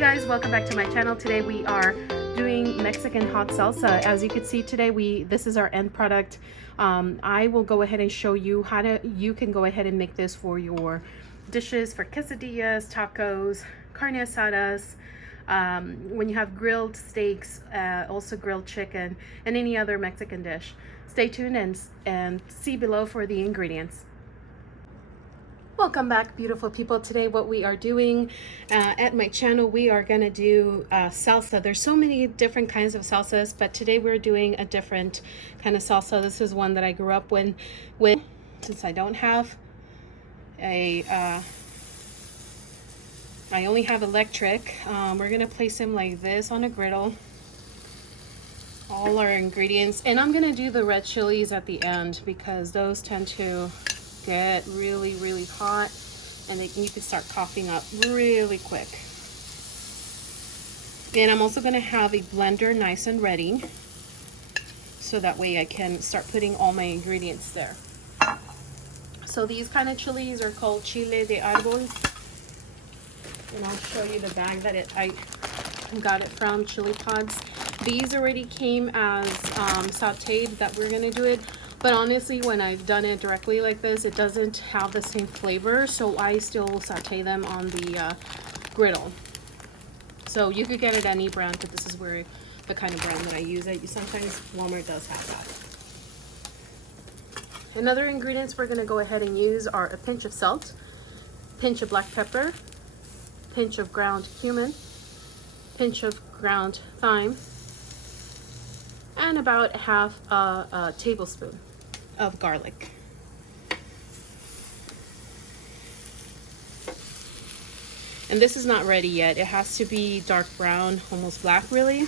guys, welcome back to my channel. Today we are doing Mexican hot salsa. As you can see today, this is our end product. I will go ahead and show you how you can go ahead and make this for your dishes, for quesadillas, tacos, carne asadas, when you have grilled steaks, also grilled chicken, and any other Mexican dish. Stay tuned and see below for the ingredients. Welcome back, beautiful people. Today what we are doing at my channel, we are going to do salsa. There's so many different kinds of salsas, but today we're doing a different kind of salsa. This is one that I grew up with. Since I don't have I only have electric, we're going to place them like this on a griddle. All our ingredients, and I'm going to do the red chilies at the end because those tend to get really hot, and you can start coughing up really quick. And I'm also going to have a blender nice and ready so that way I can start putting all my ingredients there. So these kind of chilies are called Chile de árbol, and I'll show you the bag that I got it from, Chili Pods. These already came as sauteed that we're going to do it. But honestly, when I've done it directly like this, it doesn't have the same flavor, so I still saute them on the griddle. So you could get it any brand, but this is the kind of brand that I use. Sometimes Walmart does have that. And other ingredients we're going to go ahead and use are a pinch of salt, pinch of black pepper, pinch of ground cumin, pinch of ground thyme, and about half a tablespoon of garlic. And this is not ready yet. It has to be dark brown, almost black really.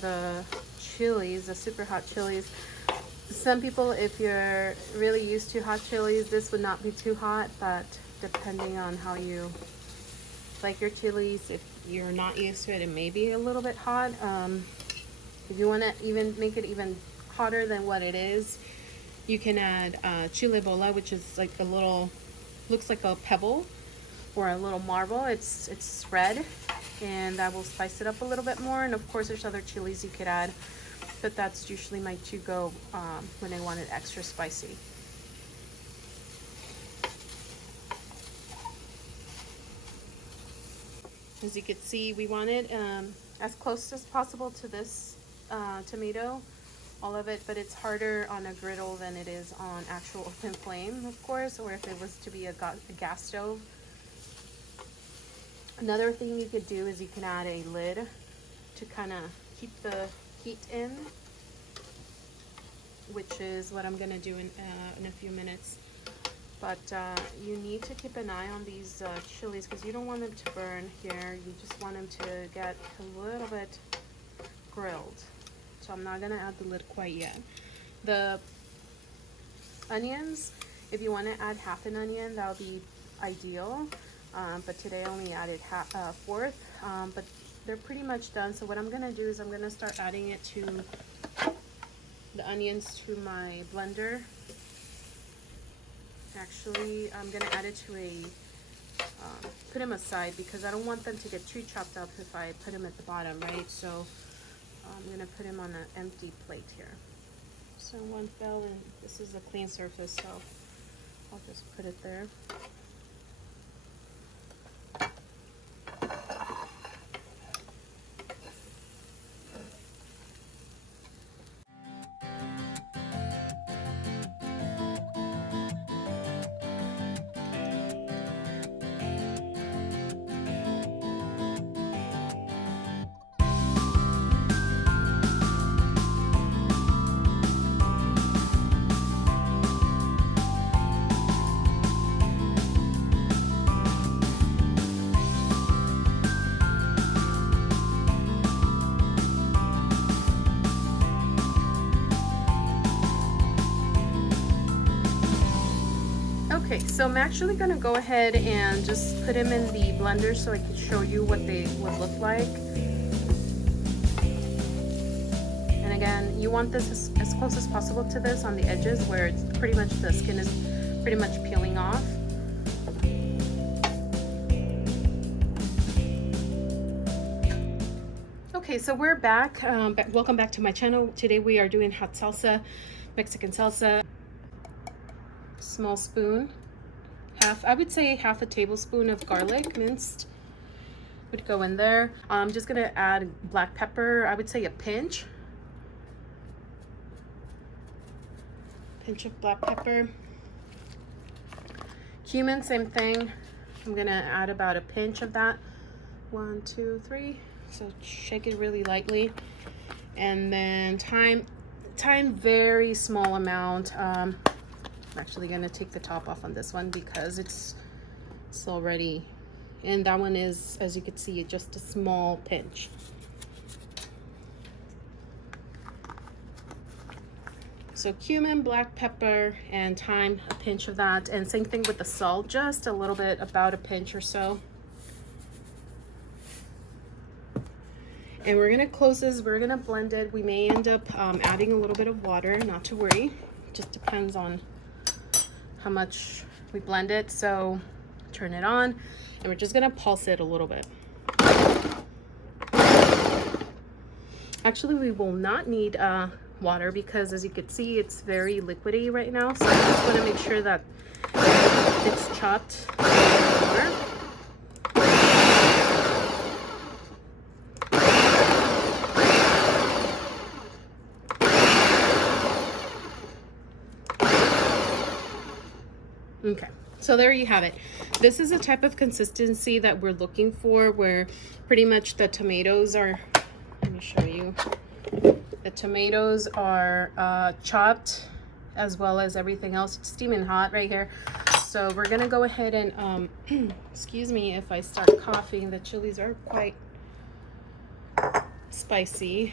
The chilies, the super hot chilies. Some people, if you're really used to hot chilies, this would not be too hot, but depending on how you like your chilies, if you're not used to it, it may be a little bit hot. If you want to even make it even hotter than what it is, you can add chile bola, which is like a little, looks like a pebble, for a little marble. It's red, and that will spice it up a little bit more. And of course there's other chilies you could add, but that's usually my to-go when I want it extra spicy. As you can see, we want it as close as possible to this tomato, all of it, but it's harder on a griddle than it is on actual open flame, of course, or if it was to be a gas stove. Another thing you could do is you can add a lid to kind of keep the heat in, which is what I'm going to do in a few minutes. But you need to keep an eye on these chilies because you don't want them to burn here. You just want them to get a little bit grilled. So I'm not going to add the lid quite yet. The onions, if you want to add half an onion, that would be ideal. But today I only added a fourth. But they're pretty much done. So what I'm going to do is I'm going to start adding it to the onions to my blender. Actually, I'm going to add it to a, put them aside because I don't want them to get too chopped up if I put them at the bottom, right? So I'm going to put them on an empty plate here. So one fell, and this is a clean surface, so I'll just put it there. Okay, so I'm actually going to go ahead and just put them in the blender so I can show you what they would look like. And again, you want this as close as possible to this on the edges where it's pretty much the skin is pretty much peeling off. Okay, so we're back. Welcome back to my channel. Today we are doing hot salsa, Mexican salsa. Small spoon, I would say half a tablespoon of garlic minced would go in there. I'm just gonna add black pepper. I would say a pinch of black pepper. Cumin, same thing. I'm gonna add about a pinch of that. 1, 2, 3. So shake it really lightly. And then thyme, very small amount. I'm actually going to take the top off on this one because it's already, and that one is, as you can see, just a small pinch. So cumin, black pepper, and thyme, a pinch of that. And same thing with the salt, just a little bit, about a pinch or so. And we're going to close this, we're going to blend it. We may end up adding a little bit of water, not to worry. It just depends on how much we blend it. So turn it on, and we're just gonna pulse it a little bit. Actually, we will not need water because, as you can see, it's very liquidy right now. So I just want to make sure that it's chopped. Okay, so there you have it. This is a type of consistency that we're looking for, where pretty much the tomatoes are, let me show you. The tomatoes are chopped, as well as everything else. It's steaming hot right here. So we're gonna go ahead and, excuse me if I start coughing. The chilies are quite spicy.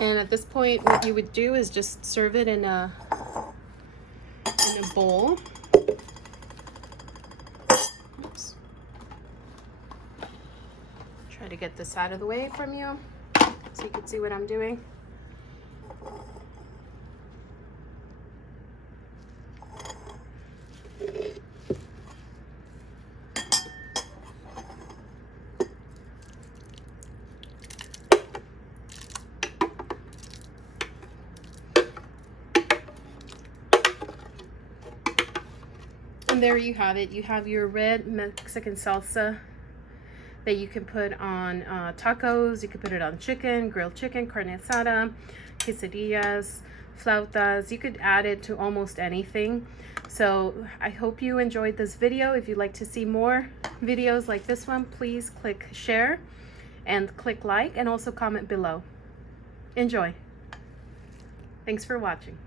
And at this point, what you would do is just serve it in a bowl. Oops. Try to get this out of the way from you so you can see what I'm doing. And there you have it. You have your red Mexican salsa that you can put on tacos. You can put it on chicken, grilled chicken, carne asada, quesadillas, flautas. You could add it to almost anything. So I hope you enjoyed this video. If you'd like to see more videos like this one, please click share and click like, and also comment below. Enjoy. Thanks for watching.